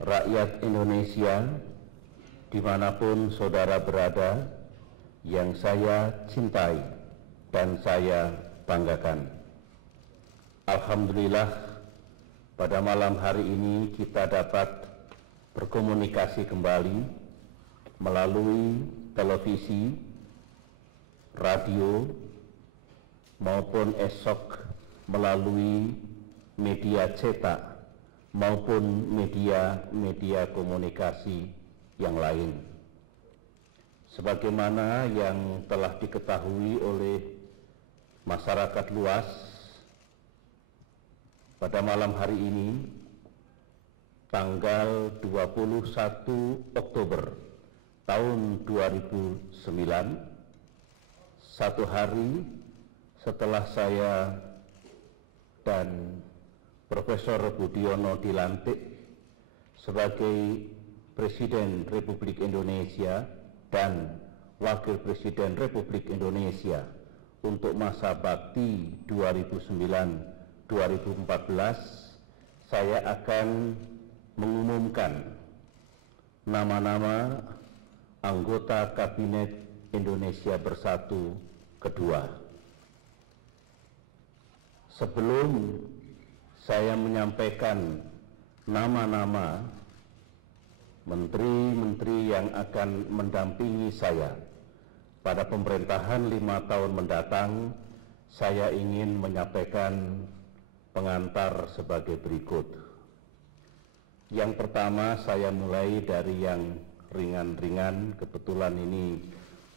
rakyat Indonesia dimanapun saudara berada, yang saya cintai dan saya banggakan. Alhamdulillah, pada malam hari ini kita dapat berkomunikasi kembali melalui televisi, radio, maupun esok melalui media cetak maupun media komunikasi yang lain. Sebagaimana yang telah diketahui oleh masyarakat luas, pada malam hari ini, tanggal 21 Oktober tahun 2009, satu hari setelah saya dan Profesor Budiono dilantik sebagai Presiden Republik Indonesia dan Wakil Presiden Republik Indonesia untuk masa bakti 2009-2014, saya akan mengumumkan nama-nama anggota Kabinet Indonesia Bersatu kedua. Sebelum saya menyampaikan nama-nama menteri-menteri yang akan mendampingi saya pada pemerintahan 5 tahun mendatang, saya ingin menyampaikan pengantar sebagai berikut. Yang pertama, saya mulai dari yang ringan-ringan. Kebetulan ini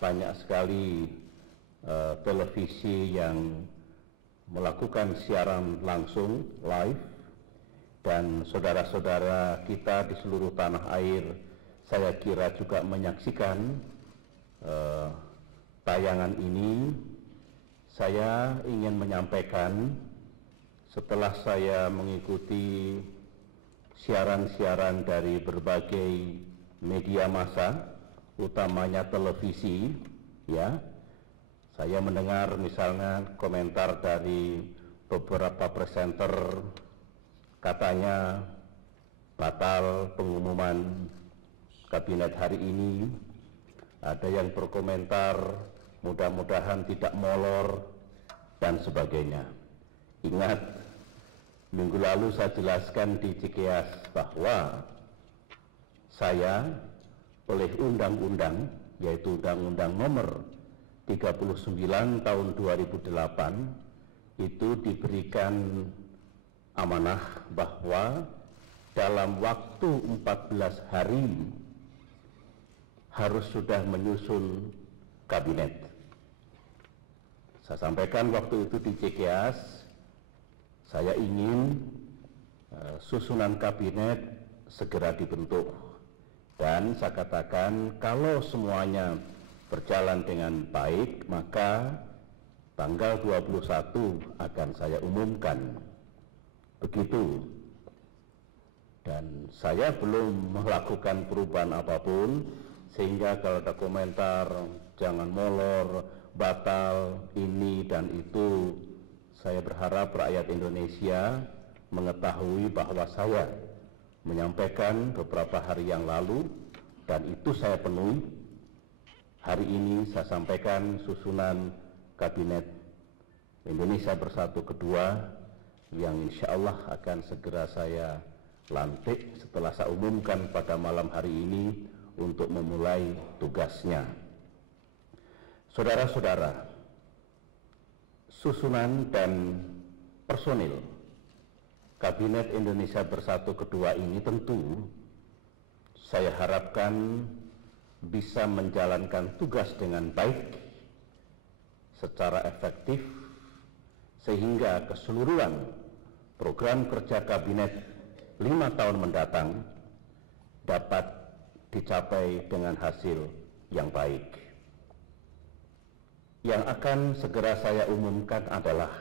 banyak sekali televisi yang melakukan siaran langsung live, dan saudara-saudara kita di seluruh tanah air saya kira juga menyaksikan tayangan ini. Saya ingin menyampaikan, setelah saya mengikuti siaran-siaran dari berbagai media massa, utamanya televisi, ya, saya mendengar misalnya komentar dari beberapa presenter, katanya batal pengumuman kabinet hari ini. Ada yang berkomentar mudah-mudahan tidak molor dan sebagainya. Ingat, minggu lalu saya jelaskan di Cikeas bahwa saya oleh undang-undang, yaitu Undang-Undang Nomor 39 tahun 2008, itu diberikan amanah bahwa dalam waktu 14 hari harus sudah menyusun kabinet. Saya sampaikan waktu itu di Cikeas, saya ingin susunan kabinet segera dibentuk, dan saya katakan kalau semuanya berjalan dengan baik, maka tanggal 21 akan saya umumkan. Begitu. Dan saya belum melakukan perubahan apapun, sehingga kalau ada komentar jangan molor, batal, ini dan itu, saya berharap rakyat Indonesia mengetahui bahwa saya menyampaikan beberapa hari yang lalu, dan itu saya penuhi. Hari ini saya sampaikan susunan Kabinet Indonesia Bersatu kedua yang insya Allah akan segera saya lantik setelah saya umumkan pada malam hari ini untuk memulai tugasnya. Saudara-saudara, susunan dan personil Kabinet Indonesia Bersatu kedua ini tentu saya harapkan bisa menjalankan tugas dengan baik, secara efektif, sehingga keseluruhan program kerja kabinet 5 tahun mendatang dapat dicapai dengan hasil yang baik. Yang akan segera saya umumkan adalah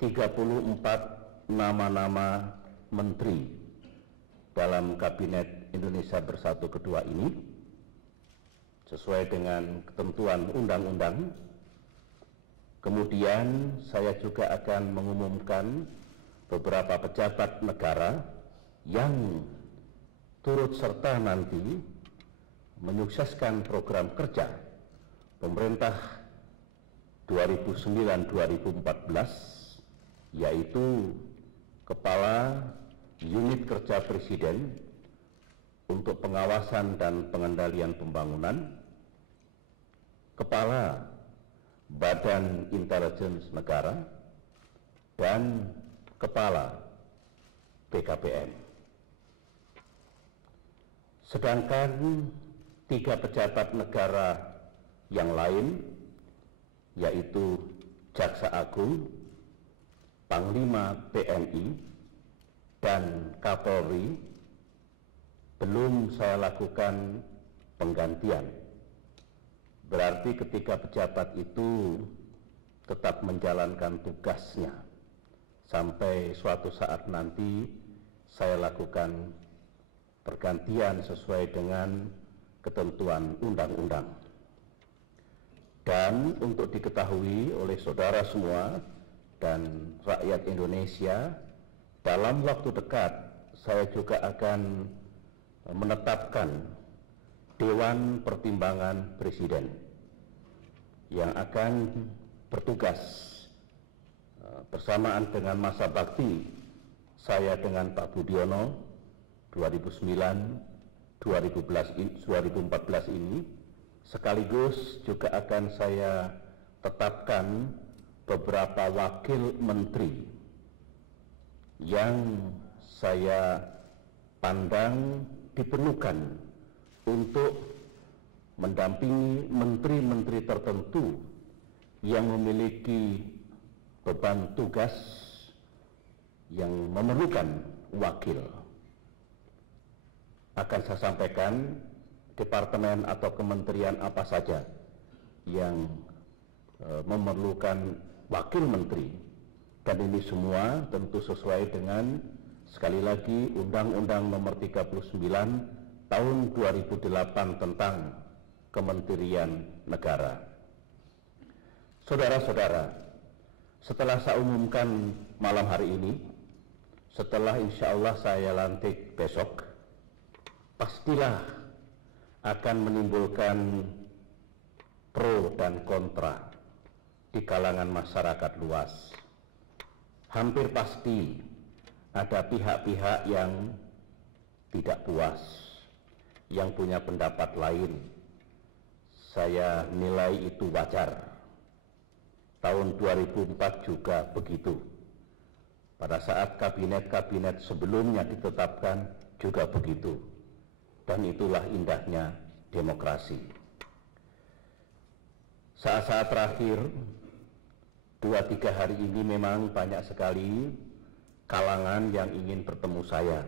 34 nama-nama menteri dalam Kabinet Indonesia Bersatu kedua ini, sesuai dengan ketentuan undang-undang. Kemudian saya juga akan mengumumkan beberapa pejabat negara yang turut serta nanti menyukseskan program kerja pemerintah 2009-2014, yaitu Kepala Unit Kerja Presiden untuk pengawasan dan pengendalian pembangunan, Kepala Badan Intelijen Negara, dan Kepala BKPM. Sedangkan 3 pejabat negara yang lain, yaitu Jaksa Agung, Panglima TNI, dan Kapolri, belum saya lakukan penggantian. Berarti ketiga pejabat itu tetap menjalankan tugasnya sampai suatu saat nanti saya lakukan pergantian sesuai dengan ketentuan undang-undang. Dan untuk diketahui oleh saudara semua dan rakyat Indonesia, dalam waktu dekat saya juga akan menetapkan Dewan Pertimbangan Presiden yang akan bertugas bersamaan dengan masa bakti saya dengan Pak Budiono 2009-2014 ini, sekaligus juga akan saya tetapkan beberapa wakil menteri yang saya pandang diperlukan untuk mendampingi menteri-menteri tertentu yang memiliki beban tugas yang memerlukan wakil. Akan saya sampaikan departemen atau kementerian apa saja yang memerlukan wakil menteri, dan ini semua tentu sesuai dengan, sekali lagi, Undang-Undang Nomor 39 Tahun 2008 tentang Kementerian Negara. Saudara-saudara, setelah saya umumkan malam hari ini, setelah insya Allah saya lantik besok, pastilah akan menimbulkan pro dan kontra di kalangan masyarakat luas. Hampir pasti ada pihak-pihak yang tidak puas, yang punya pendapat lain. Saya nilai itu wajar. Tahun 2004 juga begitu. Pada saat kabinet-kabinet sebelumnya ditetapkan juga begitu. Dan itulah indahnya demokrasi. Saat-saat terakhir, 2-3 hari ini memang banyak sekali kalangan yang ingin bertemu saya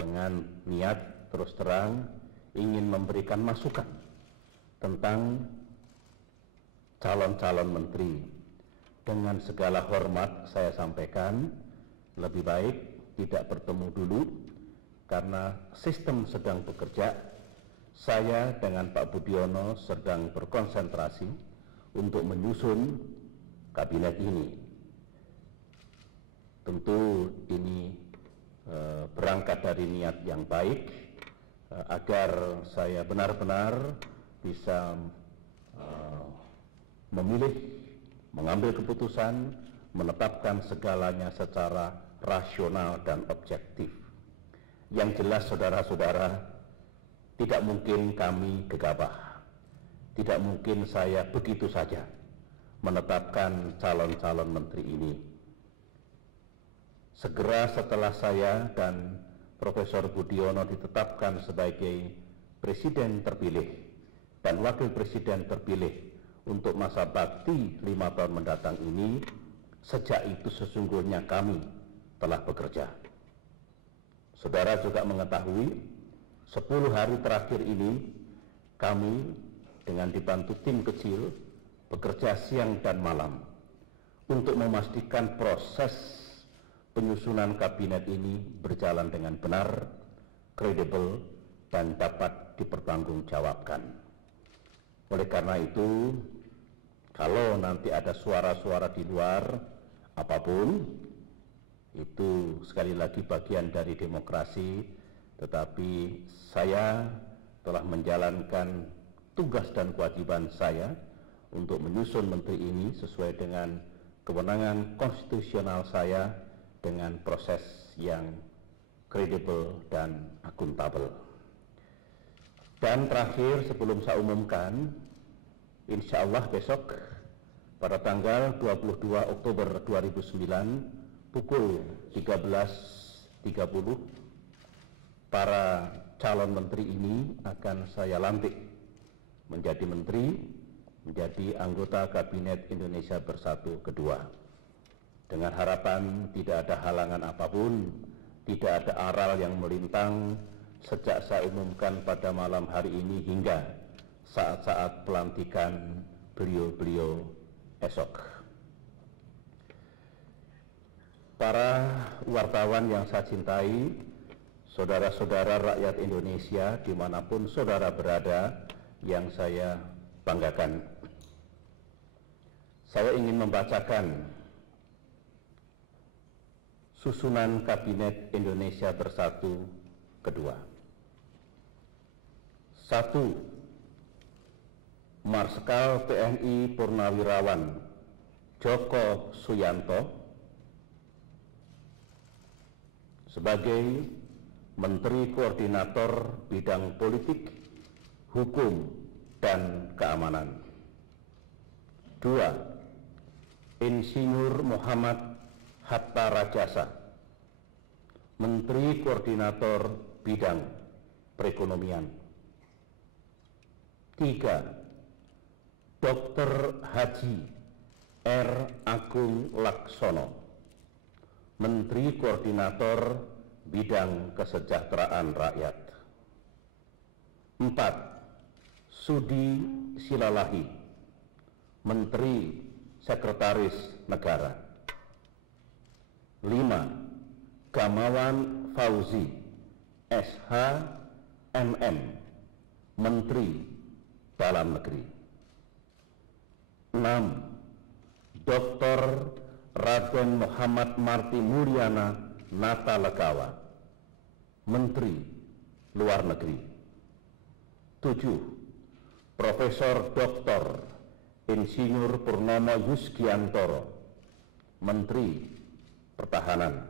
dengan niat terus terang ingin memberikan masukan tentang calon-calon menteri. Dengan segala hormat saya sampaikan, lebih baik tidak bertemu dulu karena sistem sedang bekerja. Saya dengan Pak Budiono sedang berkonsentrasi untuk menyusun kabinet ini. Tentu ini berangkat dari niat yang baik agar saya benar-benar bisa memilih, mengambil keputusan, menetapkan segalanya secara rasional dan objektif. Yang jelas saudara-saudara, tidak mungkin kami gegabah, tidak mungkin saya begitu saja menetapkan calon-calon menteri ini. Segera setelah saya dan Profesor Budiono ditetapkan sebagai presiden terpilih dan wakil presiden terpilih untuk masa bakti 5 tahun mendatang ini, sejak itu sesungguhnya kami telah bekerja. Saudara juga mengetahui, 10 hari terakhir ini kami dengan dibantu tim kecil bekerja siang dan malam untuk memastikan proses penyusunan kabinet ini berjalan dengan benar, kredibel, dan dapat dipertanggungjawabkan. Oleh karena itu, kalau nanti ada suara-suara di luar apapun, itu sekali lagi bagian dari demokrasi, tetapi saya telah menjalankan tugas dan kewajiban saya untuk menyusun menteri ini sesuai dengan kewenangan konstitusional saya dengan proses yang kredibel dan akuntabel. Dan terakhir, sebelum saya umumkan, insya Allah besok pada tanggal 22 Oktober 2009 pukul 13.30 para calon menteri ini akan saya lantik menjadi menteri, menjadi anggota Kabinet Indonesia Bersatu kedua. Dengan harapan tidak ada halangan apapun, tidak ada aral yang melintang sejak saya umumkan pada malam hari ini hingga saat-saat pelantikan beliau-beliau esok. Para wartawan yang saya cintai, saudara-saudara rakyat Indonesia dimanapun saudara berada yang saya banggakan, saya ingin membacakan susunan Kabinet Indonesia Bersatu kedua. 1. Marskal TNI Purnawirawan Joko Suyanto sebagai Menteri Koordinator Bidang Politik, Hukum, dan Keamanan. 2. Insinyur Muhammad Hatta Rajasa, Menteri Koordinator Bidang Perekonomian. 3. Dr. Haji R. Agung Laksono, Menteri Koordinator Bidang Kesejahteraan Rakyat. 4. Sudi Silalahi, Menteri Sekretaris Negara. 5. Gamawan Fauzi, SH, MM, Menteri Dalam Negeri. 6. Dr. Raden Muhammad Marti Mulyana Natalegawa, Menteri Luar Negeri. 7. Profesor Dr. Insinyur Purnomo Yusgiantoro, Menteri Pertahanan.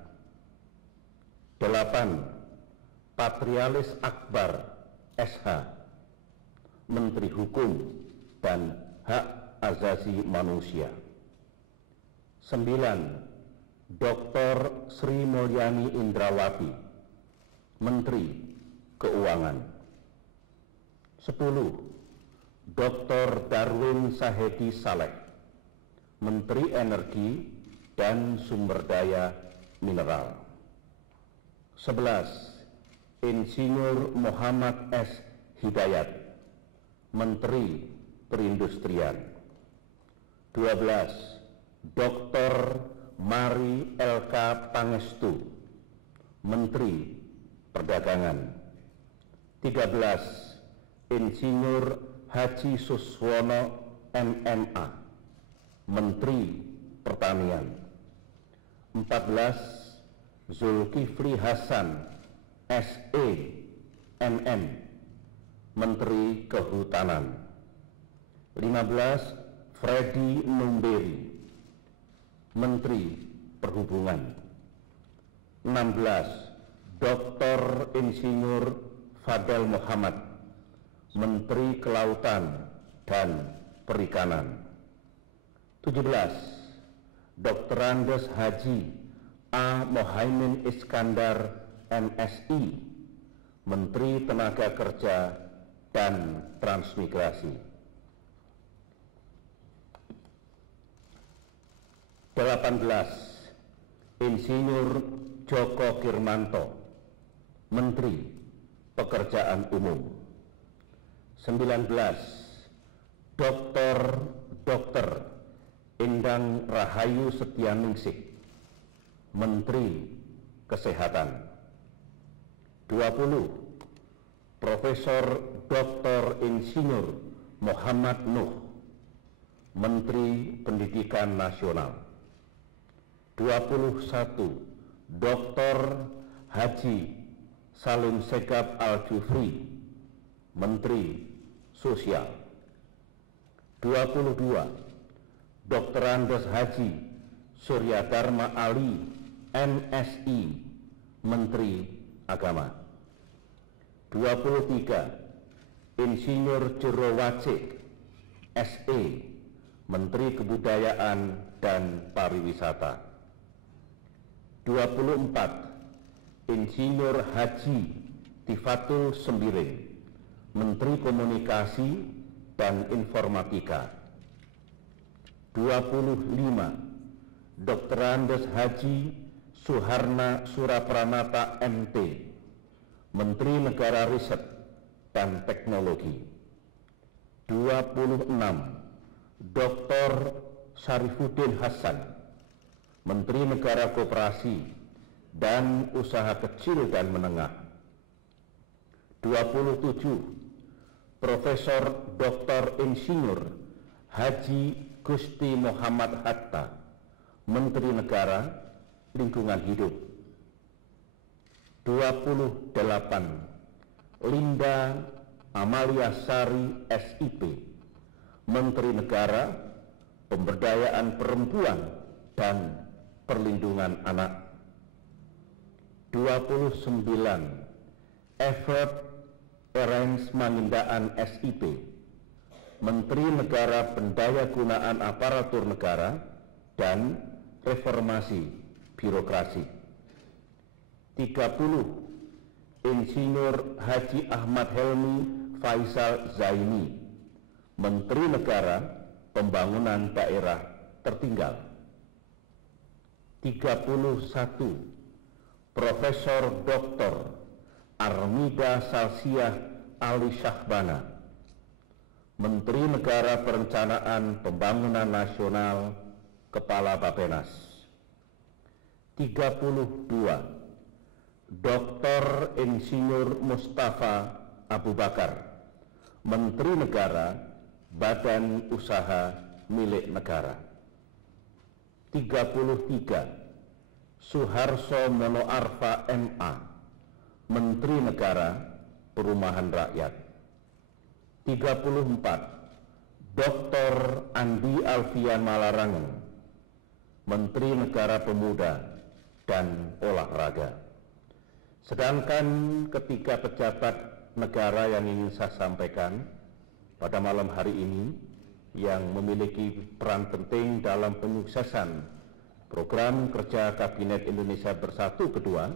8. Patrialis Akbar, SH, Menteri Hukum dan Hak Asasi Manusia. 9. Dr. Sri Mulyani Indrawati, Menteri Keuangan. 10. Dr. Darwin Sahedi Saleh, Menteri Energi dan Sumber Daya Mineral. 11. Insinyur Muhammad S. Hidayat, Menteri Perindustrian. 12. Dr. Mari LK Pangestu, Menteri Perdagangan. 13. Insinyur Haji Suswono MMA, Menteri Pertanian. 14. Zulkifli Hasan SE MM, Menteri Kehutanan. 15. Freddy Numberi, Menteri Perhubungan. 16. Dr. Insinyur Fadel Muhammad, Menteri Kelautan dan Perikanan. 17. Dr. Andes Haji A. Mohaimin Iskandar MSI, Menteri Tenaga Kerja dan Transmigrasi. 18. Insinyur Joko Kirmanto, Menteri Pekerjaan Umum. 19. Dr. Endang Rahayu Setianingsih, Menteri Kesehatan. 20. Profesor Dr. Insinyur Muhammad Nuh, Menteri Pendidikan Nasional. 21. Dr. Haji Salim Segaf Al-Jufri, Menteri Sosial. 22. Dr. Andes Haji Surya Dharma Ali, MSI, Menteri Agama. 23. Insinyur Jero Wacik, SE, Menteri Kebudayaan dan Pariwisata. 24. Insinyur Haji Tifatul Sembiring, Menteri Komunikasi dan Informatika. 25. Dr. Andes Haji Suharna Surapranata MT, Menteri Negara Riset dan Teknologi. 26. Dr. Syarifuddin Hasan, Menteri Negara Koperasi dan Usaha Kecil dan Menengah. 27. Profesor Dr. Insinyur Haji Gusti Muhammad Hatta, Menteri Negara Lingkungan Hidup. 28. Linda Amalia Sari SIP, Menteri Negara Pemberdayaan Perempuan dan Perlindungan Anak. 29. Evert Erens Mangindaan SIP, Menteri Negara Pendayagunaan Aparatur Negara dan Reformasi Birokrasi. 30. Insinyur Haji Ahmad Helmi Faisal Zaini, Menteri Negara Pembangunan Daerah Tertinggal. 31. Profesor Dr. Armida Salsiah Ali Syahbana, Menteri Negara Perencanaan Pembangunan Nasional, Kepala Bappenas. 32. Dr. Insinyur Mustafa Abu Bakar, Menteri Negara Badan Usaha Milik Negara. 33. Suharso Monoarfa MA, Menteri Negara Perumahan Rakyat. 34. Dr. Andi Alfian Malarangen, Menteri Negara Pemuda dan Olahraga. Sedangkan ketiga pejabat negara yang ingin saya sampaikan pada malam hari ini yang memiliki peran penting dalam penyuksesan program kerja Kabinet Indonesia Bersatu kedua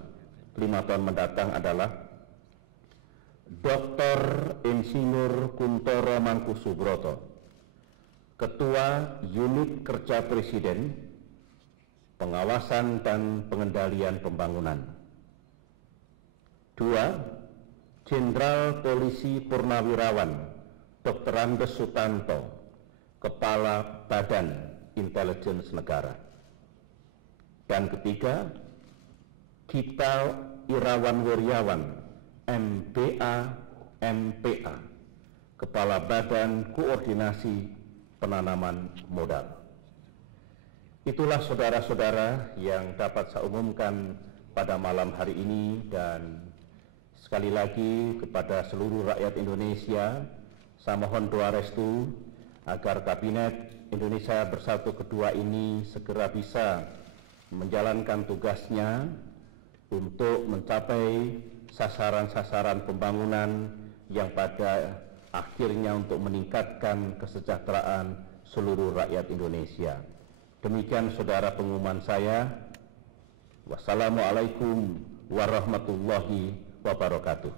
5 tahun mendatang adalah Dr. Insinyur Kuntoro Mangkusubroto, Ketua Unit Kerja Presiden, Pengawasan dan Pengendalian Pembangunan. 2. Jenderal Polisi Purnawirawan Dr. Andes Sutanto, Kepala Badan Intelijen Negara. Dan ketiga, Gita Irawan Wiryawan, MBA, MPA, Kepala Badan Koordinasi Penanaman Modal. Itulah saudara-saudara yang dapat saya umumkan pada malam hari ini, dan sekali lagi kepada seluruh rakyat Indonesia, saya mohon doa restu agar Kabinet Indonesia Bersatu kedua ini segera bisa menjalankan tugasnya untuk mencapai sasaran-sasaran pembangunan yang pada akhirnya untuk meningkatkan kesejahteraan seluruh rakyat Indonesia. Demikian saudara pengumuman saya. Wassalamualaikum warahmatullahi wabarakatuh.